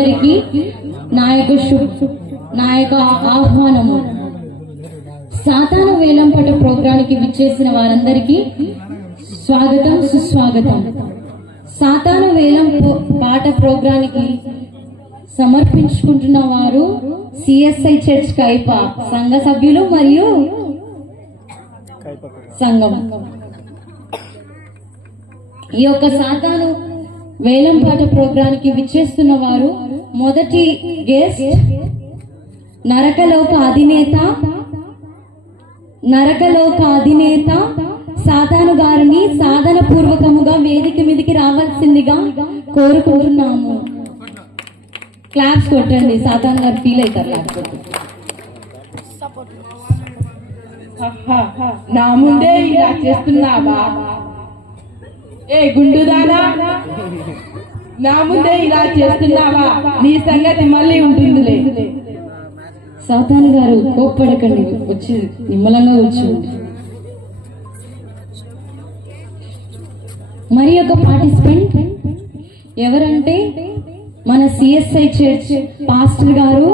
అందరికీ నా యొక్క ఆహ్వానము. సాతాను వేలంపాట ప్రోగ్రానికి విచ్చేసిన వారందరికీ స్వాగతం, సుస్వాగతం. సాతాను వేలం పాట ప్రోగ్రానికి సమర్పించుకుంటున్న వారు సిఎస్ఐ చర్చ్ కైప సంఘ సభ్యులు మరియు సంఘం. ఈ యొక్క సాతాను వేలంపాట ప్రోగ్రానికి విచ్చేస్తున్న వారు మొదటి గెస్ట్ నరకలోక అధినేత సాతాను గారిని సాధన పూర్వకముగా వేదిక మీదకి రావాల్సిందిగా కోరుకుంటున్నాము. క్లాప్స్ కొట్టండి, సాతాను గారు ఫీల్ అవుతారు. నా ముందే ఇలా చేస్తున్నావా? ఏ గుండుదానా, నా ముందే ఇలా చేస్తున్నావా? నీ సంగతి మళ్ళీ ఉంటుందిలే. సాతాను గారు కోప్పడకండి, వచ్చి నిమ్మలంగా కూర్చోండి. మరి ఒక పార్టిసిపెంట్ ఎవరంటే మన సిఎస్ఐ చర్చ్ పాస్టర్ గారు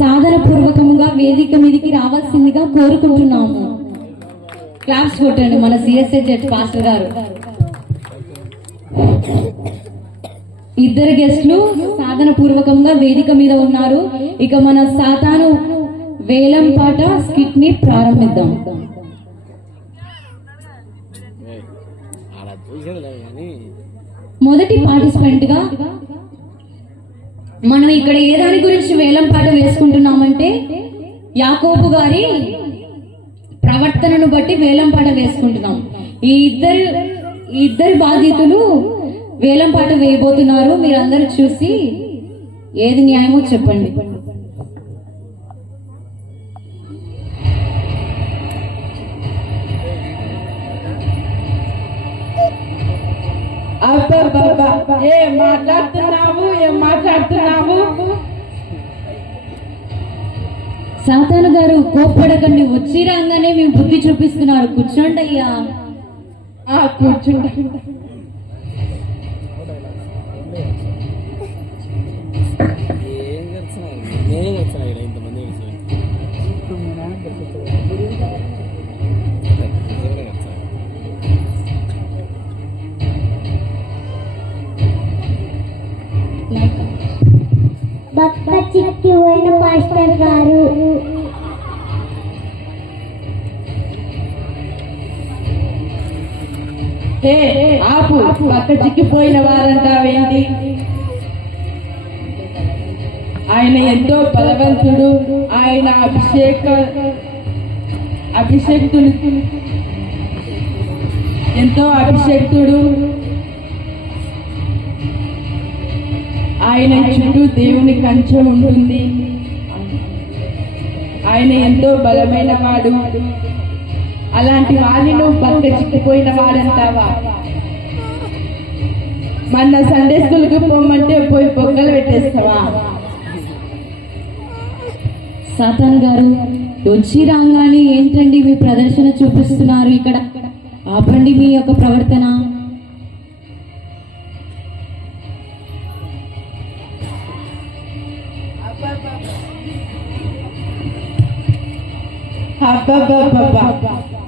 సాధన పూర్వకముగా వేదిక మీదకి రావాల్సిందిగా కోరుకుంటున్నాము. క్లాప్స్ కొట్టండి మన సిఎస్ఐ చర్చ్ పాస్టర్ గారు. ఇద్దరు గెస్ట్లు సాధన పూర్వకంగా వేదిక మీద ఉన్నారు. ఇక మన సాతాను వేలం పాట స్కిట్ ని ప్రారంభిద్దాం. మొదటి పార్టిసిపెంట్ గా మనం ఇక్కడ ఏ దాని గురించి వేలం పాట వేసుకుంటున్నామంటే యాకోబు గారి ప్రవర్తనను బట్టి వేలం పాట వేసుకుంటున్నాం. ఈ ఇద్దరు బాధితులు వేలం పాట వేయబోతున్నారు. మీరందరూ చూసి ఏది న్యాయమో చెప్పండి. ఏం మాట్లాడుతున్నావు? సాతాను గారు కోప్పడకండి, వచ్చి రాగానే మేము బుద్ధి చూపిస్తున్నారు. కూర్చోండి అయ్యా. కూర్చుంటా. బక్క చిక్కి పోయిన పాస్టర్ గారు, ఆపు. పక్క చిక్కిపోయిన వారంటావేంటి? ఆయన ఎంతో బలవంతుడు. ఆయన ఎంతో అభిషేక్తుడు. ఆయన చుట్టూ దేవుని కంచె ఉంటుంది. ఆయన ఎంతో బలమైన వాడు. అలాంటి వాడిని బక్క చిక్కిపోయిన వాడంటావా? మన సండే స్కూల్కి పోమంటే పోయి పొగ్గలు పెట్టేస్తావా? సాతాన్ గారు వచ్చి రాగానే ఏంటండి మీ ప్రదర్శన చూపిస్తున్నారు ఇక్కడ? ఆపండి మీ యొక్క ప్రవర్తన.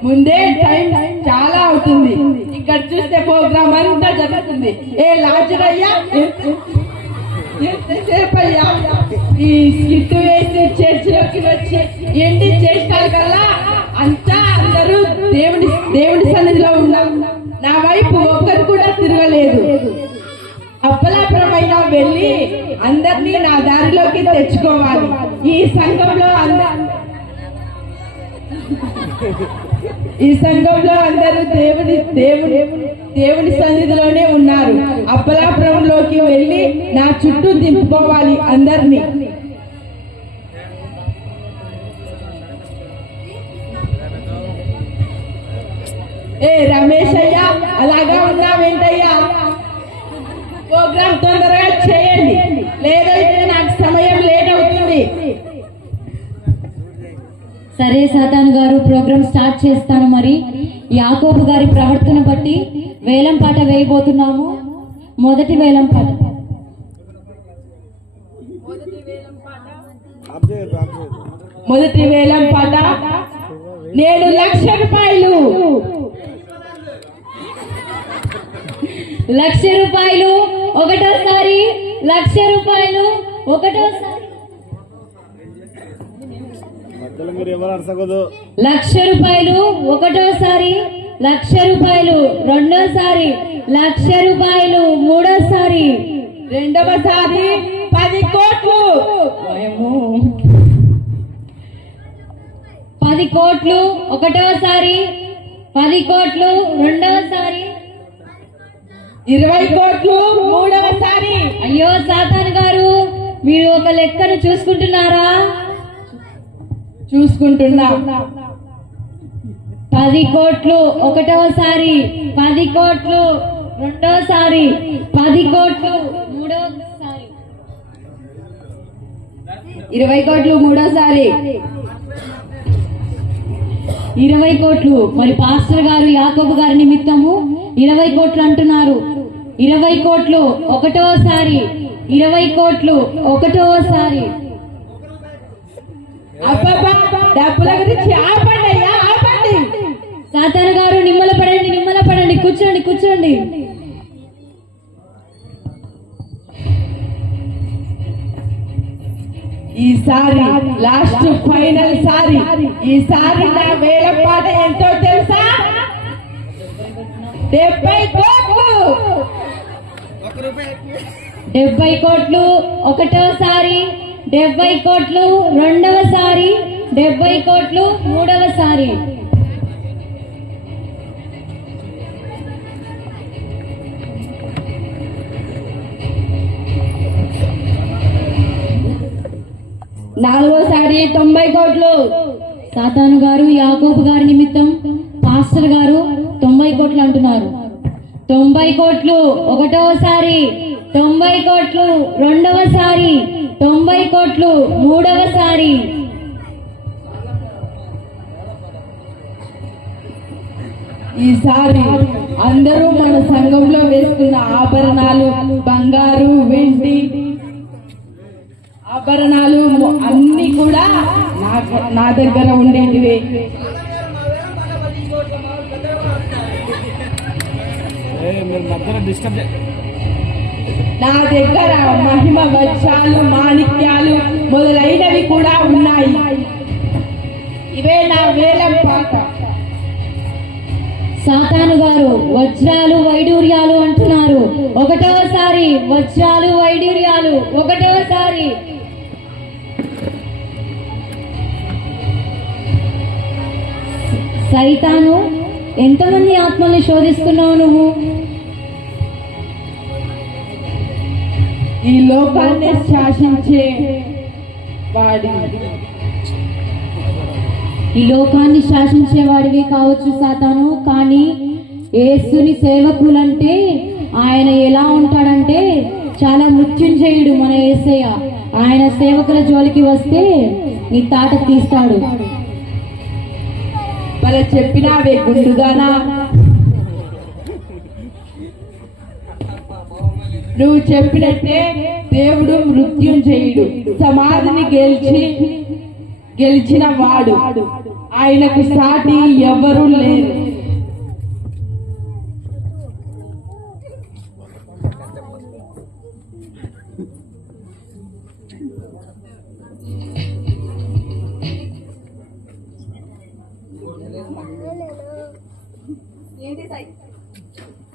ముందే టైం చాలా అవుతుంది. ఇక్కడ చూస్తే ప్రోగ్రామ్ అంతా జరుగుతుంది. ఏ లాజరయ్యా, ఎంతసేపయ్యా ఈ స్కిట్ వేసి చర్చిలోకి వచ్చి ఏంటి చేస్తారు కదా? అంతా అందరూ దేవుడి సన్నిధిలో ఉన్నాం. నా వైపు ఒక్కరు కూడా తిరగలేదు. అప్పలాపురమైనా వెళ్ళి అందరినీ నా దారిలోకి తెచ్చుకోవాలి. ఈ సంఘంలో అందరూ దేవుని సన్నిధిలోనే ఉన్నారు. అప్పలాపురంలోకి వెళ్ళి నా చుట్టూ దింపుకోవాలి అందరినీ. ఏ రమేష్ అయ్యా, అలాగా ఉన్నావేంటయ్యా? ప్రోగ్రామ్ తొందరగా చేయండి, లేదైతే నాకు సమయం లేట్ అవుతుంది. సరే సాతాను గారు, ప్రోగ్రామ్ స్టార్ట్ చేస్తాను. మరి యాకోబు గారి ప్రవర్తన బట్టి వేలం పాట వేయబోతున్నాము. మొదటి వేలం పాట మొదటి వేలం పాట నేను 1,00,000 రూపాయలు. 1,00,000 రూపాయలు ఒకటోసారి, 1,00,000 రూపాయలు ఒకటోసారి, 1,00,000 రూపాయలు ఒకటోసారి, 1,00,000 రూపాయలు రెండోసారి, 1,00,000 రూపాయలు మూడోసారి, రెండవసారి 10 కోట్లు. 10 కోట్లు ఒకటోసారి, 10 కోట్లు రెండవసారి, 20 కోట్లు మూడవసారి. అయ్యో సాతాను గారు, మీరు ఒక లెక్కను చూసుకుంటున్నారా? చూసుకుంటున్నా. 10 కోట్లు ఒకటోసారి, 10 కోట్లు రెండోసారి, 10 కోట్లు మూడోసారి, 20 కోట్లు మూడోసారి, 20 కోట్లు. మరి పాస్టర్ గారు యాకోబు గారి నిమిత్తము 20 కోట్లు అంటున్నారు. 20 కోట్లు ఒకటోసారి, 20 కోట్లు ఒకటోసారి. అబ్బబ్బా, డబ్బుల గురించి ఆపండి అయ్యా, ఆపండి. సాతాను గారు నిమ్మల పడండి, కూర్చోండి కూర్చోండి. ఈసారి లాస్ట్ ఫైనల్ సారి. ఈసారి నా వేల పాట ఎంతో తెలుసా? 70 కోట్లు. 70 కోట్లు ఒకటోసారి, 70 కోట్లు రెండవసారి, 70 కోట్లు మూడవసారి. నాలుగోసారి 90 కోట్లు. సాతాను గారు యాకోబు గారి నిమిత్తం పాస్టర్ గారు 90 కోట్లు అంటున్నారు. 90 కోట్లు ఒకటోసారి, 90 కోట్లు రెండవసారి, 90 కోట్లు మూడవసారి. ఈసారి అందరూ మన సంఘంలో వేసుకున్న ఆభరణాలు, బంగారు వెండి ఆభరణాలు అన్ని కూడా నా దగ్గర ఉండేటివే. నా దగ్గర మహిమ వజ్రాలు, మాణిక్యాలు మొదలైనవి కూడా ఉన్నాయి. ఇవే నా వేలం పాట. సాతాను గారు వజ్రాలు వైడూర్యాలు అంటున్నారు. ఒకటోసారి వజ్రాలు వైడూర్యాలు ఒకటోసారి, సైతాను ఎంతమంది ఆత్మల్ని శోధిస్తున్నావు నువ్వు? ఈ లోకాన్ని శాసించే వాడి, ఈ లోకాన్ని శాసించేవాడివి కావచ్చు సాతాను, కానీ యేసుని సేవకులంటే ఆయన ఎలా ఉంటాడంటే చాలా మృత్యుంజయుడు మన యేసయ్య. ఆయన సేవకుల జోలికి వస్తే నీ తాట తీస్తాడు. మరి చెప్పినావే గుండుగానా, నువ్వు చెప్పినట్టే దేవుడు మృత్యుంజయుడు, సమాధిని గెలిచిన వాడు. ఆయనకు సాటి ఎవరు లేరు.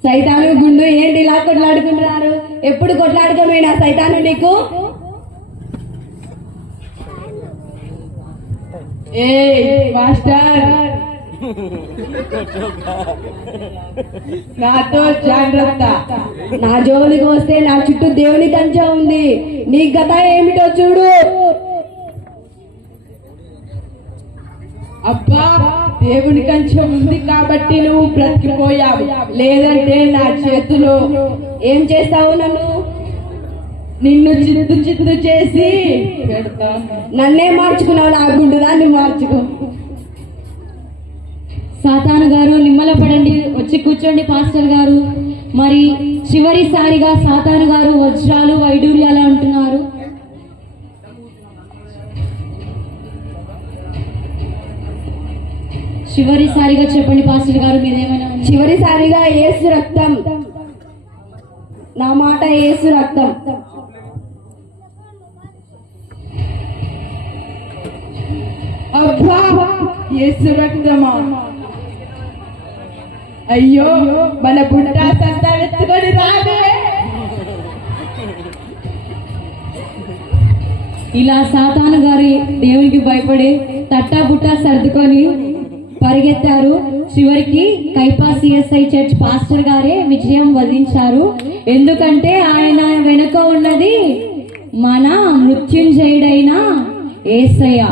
సైతాను గుండు ఏంటి ఇలా కొట్లాడుకుంటున్నారు? ఎప్పుడు కొట్లాడుకోమేనా సైతాను నీకు? ఏ మాస్టర్, నాతో జాగ్రత్త. నా జోలికి వస్తే నా చుట్టూ దేవుని కంచె ఉంది. నీ గత ఏమిటో చూడు. అబ్బా, దేవుని కంచె ఉంది కాబట్టి నువ్వు బ్రతికిపోయావు, లేదంటే నా చేతిలో ఏం చేస్తావు? నిన్ను చిత్తు చేసి పెడతాను. నన్నే మార్చుకున్నావు, నా గుండుదాన్ని మార్చుకో. సాతాను గారు నిమ్మల పడండి, వచ్చి కూర్చోండి పాస్టర్ గారు. మరి చివరిసారిగా సాతాను గారు వజ్రాలు వైడూర్యాలు అంటున్నారు. చివరిసారిగా చెప్పండి పాస్టర్ గారు, మీరేమైనా చివరిసారిగా యేసు రక్తం, నా మాట యేసు రక్తం. అబ్బా, యేసు రక్తమా? అయ్యో, మన బుట్ట సంతా ఎత్తుకొని రాదే. ఇలా సాతాను గారి దేవునికి భయపడి తట్టా బుట్టా సర్దుకొని పరిగెత్తారు. చివరికి కైపా సిఎస్ఐ చర్చ్ పాస్టర్ గారే విజయం వధించారు. ఎందుకంటే ఆయన వెనుక ఉన్నది మన మృత్యుంజయుడైన యేసయ్య.